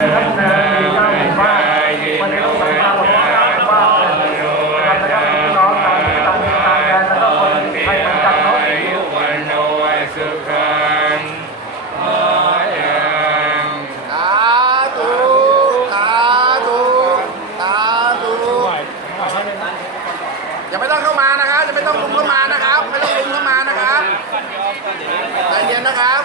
ครับในเก้าหมู่บ้านวันนี้เราสัมภาษณ์หมดเก้าหมู่บ้านเลยนะครับพี่น้องต่างที่ต่างมีต่างแดนแล้วก็คนไทยเหมือนกันเนาะ วันโนสุขังพยัง สาธุสาธุสาธุอย่าไม่ต้องเข้ามานะครับอย่าไม่ต้องลุมเข้ามานะครับ ไม่ต้องลุมเข้ามานะครับใจเย็นนะครับ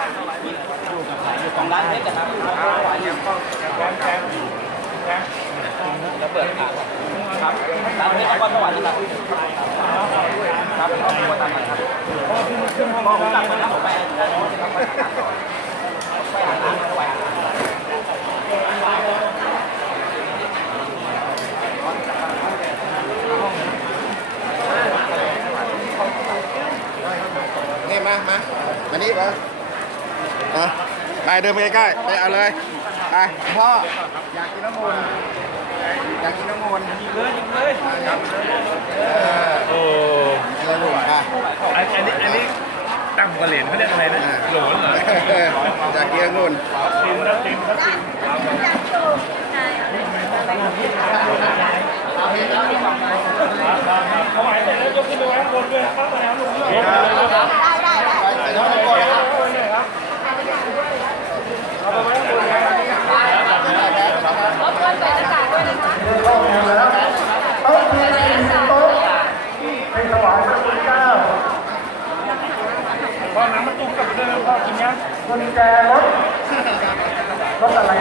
นี่มา มา มา นี่มามาไปเดินไปใกล้ๆไปเอาเลยไปพ่ออยากกินน้ำมูลอยากกินน้ำมูลยิงเลยยิงเลยโอ้อะไรลูกอะอันอันนี้อันนี้ต่ำกว่าเหรียญเขาเรียกอะไรนะโหลนเหรออยากกินน้ำมูลติมนะติมนะติมเอาไว้เสร็จแล้วยกขึ้นไปไว้ข้างบนด้วยครับไปแล้วลงเลยใส่น้ำมันก่อนนะครับเข้าแถวแล้วโต๊ะที่สี่โต๊ะให้ถวาย พระคุณเจ้าพอน้ำมาตุ้มกับเดิมพ่อกินยังกุญแจรถรถอะไร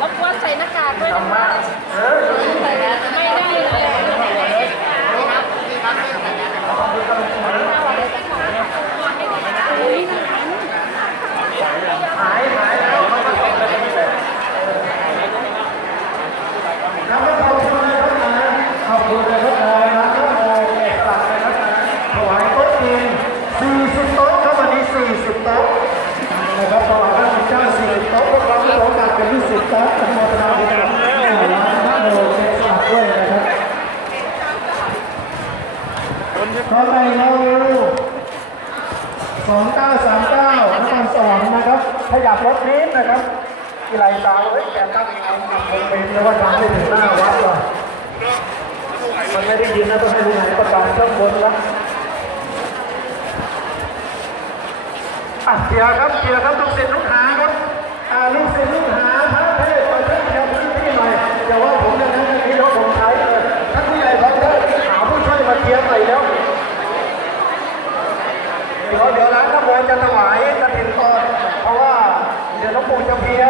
บกวนใส่หน้ากากด้วย ธรรมะเออ ไม่ได้เลย หายหายแล้วมันก็ตกไปนี่แหละแล้วก็ขอบคุณนะครับนะขอบคุณนะครับนะนะก็โมเอกลักษณ์นะครับนะถวายโต๊ะจีน40โต๊ะครับวันนี้ 40โต๊ะนะครับถวายพระคุณเจ้า40โต๊ะพวกเราที่โอกาส เป็น20โต๊ะอนุโมทนาบุญกับร้านพระโมเอกลักษณ์ด้วยนะครับเรา2939นครสวรรค์นะครับขยับรถนิดนะครับกีไรตาเฮ้ยแกตั้งเอาเป็นแล้วว่าทางไม่ถึงหน้าวัดว่ะมันไม่ได้ยินนะต้องให้ดูไหนประกาศข้างบนละอะเกียร์ครับเกียร์ครับลูกศิษย์ลูกหาครับอ่าลูกศิษย์ลูกหาพระเทพมาช่วยเกียร์พื้นลูกหญ่ครับได้หาผู้ช่วยมา เดี๋ยวเดี๋ยวร้านข้าวโพดจะถวายกระถิ่นก่อนเพราะว่าเดี๋ยวหลวงปู่จะเพีย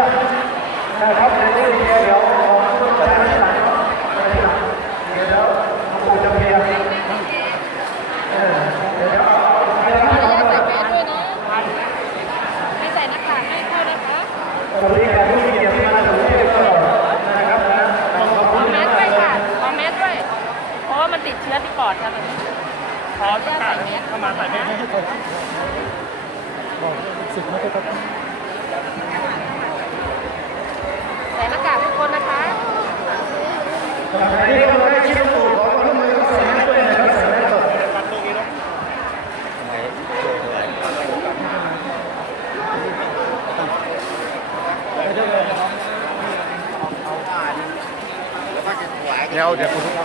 ามาใส่ไม่ให้ใส่หน้ากากทุกคนนะคะใครที่มาได้คิดหลวงปู่ขอความร่วมมือใส่แมสด้วยนะครับใส่แมสก่อนเดี๋ยวเดี๋ยวคุณก็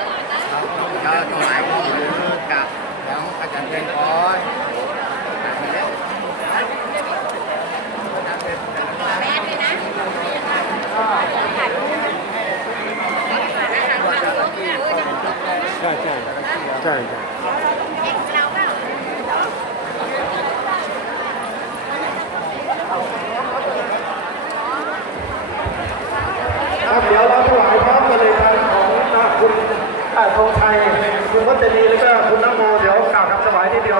ธงชัยคุณวัชรีแล้วก็คุณนโมเดี๋ยวกล่าวคำถวายทีเดียว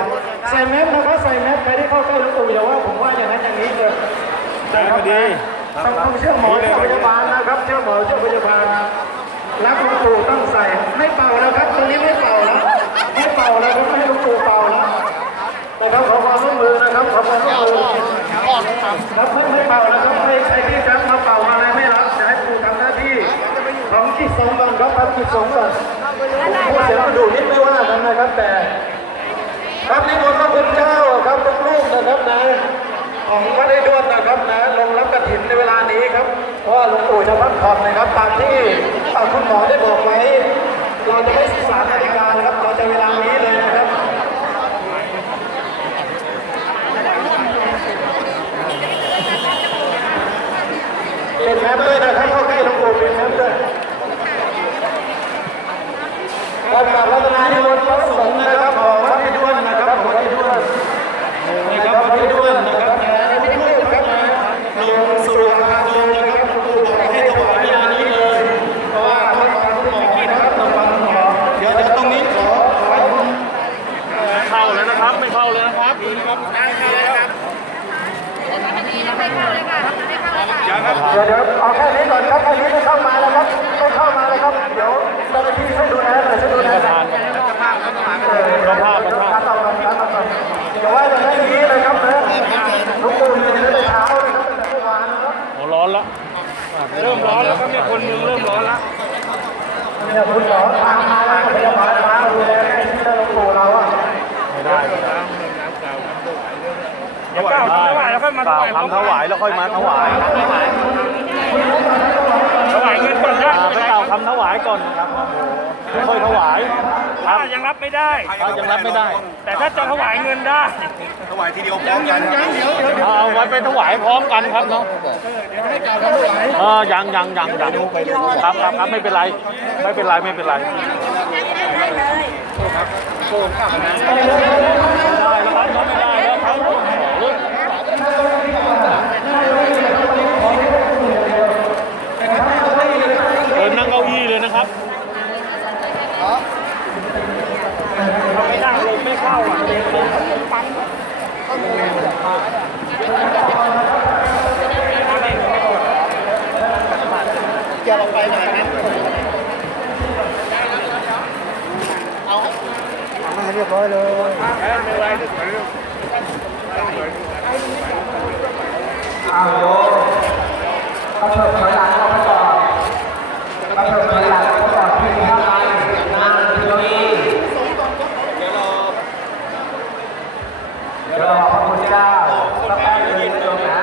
ใส่แมสนะครับใส่แมสใครที่เข้าใกล้หลวงปู่อย่าว่าผมว่าอย่างนั้นอย่างนี้เลยพอดีต้องต้องเชื่อหมอเชื่อพยาบาลนะครับเชื่อหมอเชื่อพยาบาลรับหลวงปู่ต้องใส่ไม่เป่าแล้วครับตรงนี้ไม่เป่าแล้วไม่เป่าแล้วครับไม่หลวงปู่เป่าแล้วนะครับขอความร่วมมือนะครับขอความร่วมมือครับไม่ไม่เป่าแล้วครับให้ใครที่จะมาเป่าอะไรไม่รับจะให้ปู่ทำหน้าที่ของจิตสงฆ์ก่อนครับทำจิตสงฆ์ก่อน ผู้เสียกระดูนิดไม่ว่ากันนะครับ แต่ ครับนิมนต์พระคุณเจ้าครับลูกๆนะครับนะ ของวัดไอ้ด้วนนะครับนะ ลงรับกระถินในเวลานี้ครับ เพราะหลวงปู่จะพักผ่อนนะครับ ตามที่คุณหมอได้บอกไว้ เราจะไม่ศึกษานาฬิกานะครับ เราจะเวลานี้เลยนะครับเป็นแอปด้วยนะครับเข้าใกล้หลวงปู่เป็นแอปด้วย การกราบรัตนานิมนพระสงฆ์นะครับของวัดไอ้ด้วนนะครับของวัดไอ้ด้วนนะครับวัดไอ้ด้วนนะครับลูกๆครับลงสู่อาคาดมนะครับตู้บอกให้ถวายเวลานี้เลย เพราะว่าต้องฟังคุณหมอนะครับต้องฟังคุณหมอเดี๋ยวเดี๋ยวตรงนี้ขอขอให้คุณเข้าแล้วนะครับ ไม่เข้าเลยนะครับอันนี้ไม่เข้าเลยค่ะไม่เข้าเลยค่ะเดี๋ยวเดี๋ยวเอาแค่นี้ก่อนครับแค่นี้ไม่เข้ามาแล้วครับไม่เข้ามาเลยครับ เดี๋ยวเจ้าหน้าที่ช่วยดูแลหน่อยช่วยดูแลหน่อย เนี่ยคุณหมอทางทาแล้วพยาบาลมาดูแลให้ที่ได้หลวงปู่เราอะไม่ได้เดี๋ยวก้าวถวายแล้วค่อยมาถวายทำถวายแล้วค่อยมาถวายถวายเงินก่อนนะอ่าไปกล่าทำถวายก่อนครับ แล้วค่อยถวายคถ้ารับยังรับไม่ได้ถ้ายังรับไม่ได้ แต่ถ้าจะถวายเงินได้เอาไว้ไปถวายพร้อมกันครับเนาะเออยังยังยังยังครับครับครับไม่เป็นไร ไม่เป็นไรไม่เป็นไรไม่ได้แล้วครับไม่ได้แล้วครับเดินนั่งเก้าอี้เลยนะครับ ไม่ได้ลงไม่เข้าอะ ให้เรียบร้อยเลยไม่ไรก็สวยอ้าวโยมกระเถิบถอยหลังออกไปก่อนกระเถิบถอยหลังออกไปก่อนที่ข้างในนั่งที่เก้าอี้เดี๋ยวรอเดี๋ยวรอพระคุณเจ้าสักแป๊บนึงโยมนะ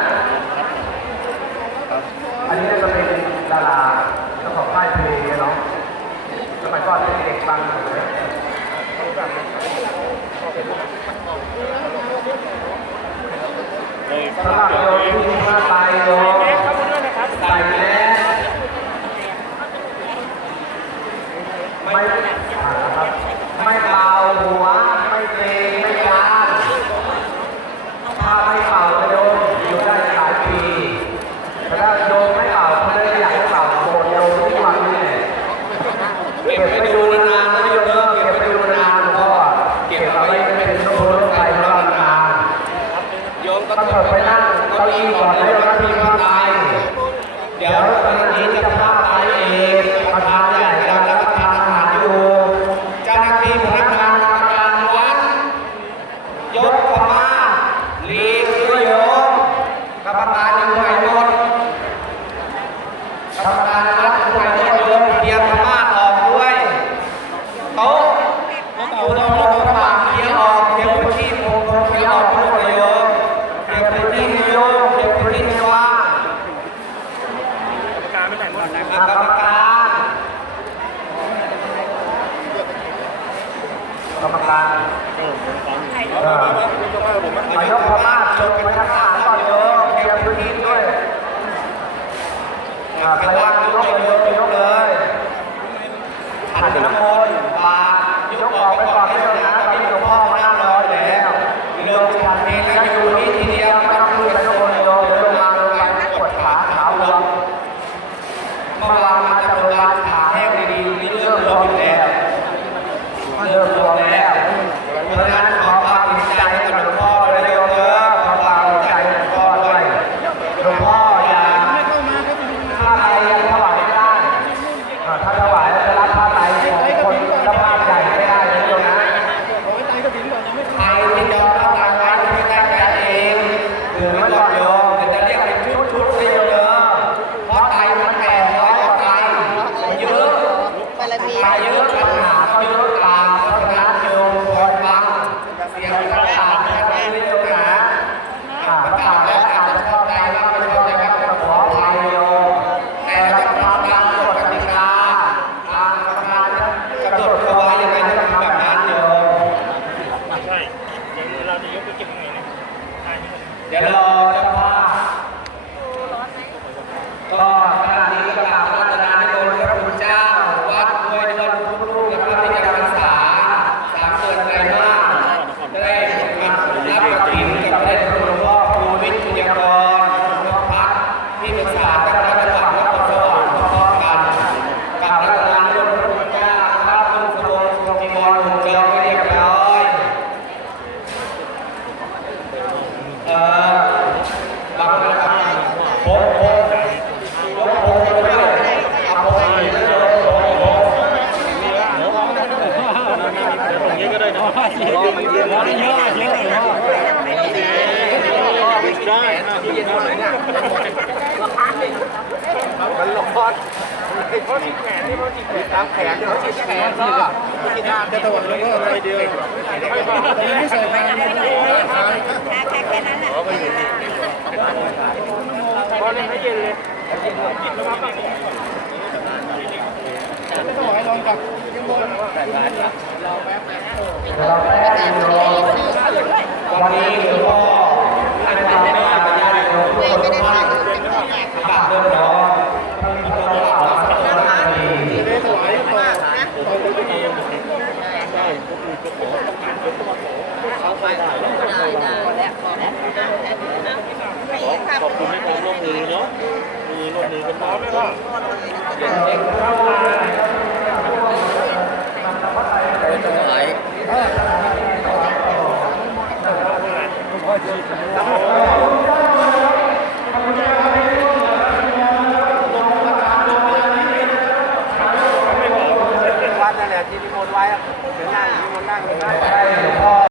อันนี้จะเป็นดาราเจ้าของค่ายเพลงเนาะสมัยก่อนเป็นเด็กฟังอยู่เลย สำหรับโยมที่มีผ้าไตรโยมใส่แมสไม่อ่านะครับไม่เบาหัวไม่เพล กำหนดไปนั่งเก้าอี้ก่อนให้เราทีมภาพไปเดี๋ยวตอนนี้จะภาพไทเองประธานใหญ่การับประทานอาหารอยู่จะาหน้าที่พนักงานกรรมการวัดยกขมาลีกด้วยโยมกรรมการอยู่ไหนหมดกรรมการรับด้วยโยมเตรียมขมาออกด้วยโต๊ะ เดี๋ยวรอ ดเลยเนี่ยมันหลอนเขาฉีดแขนที่เขาฉีดตามแขนเขาฉีดแขนก็ฉีดหน้าจะตรวจแล้วก็อะไรเดียวไม่ใส่แมนแค่แค่นั้นแหละพอเลยไม่เย็นเลยไม่ต้องให้ลองกับยังบนเราแป๊บเราแวันนี้ อบคุณที่ความร่วมมือเนาะมือร่วมมือกันมาไม่ว่าเด็กเข้ามาหายขอบคุณครับ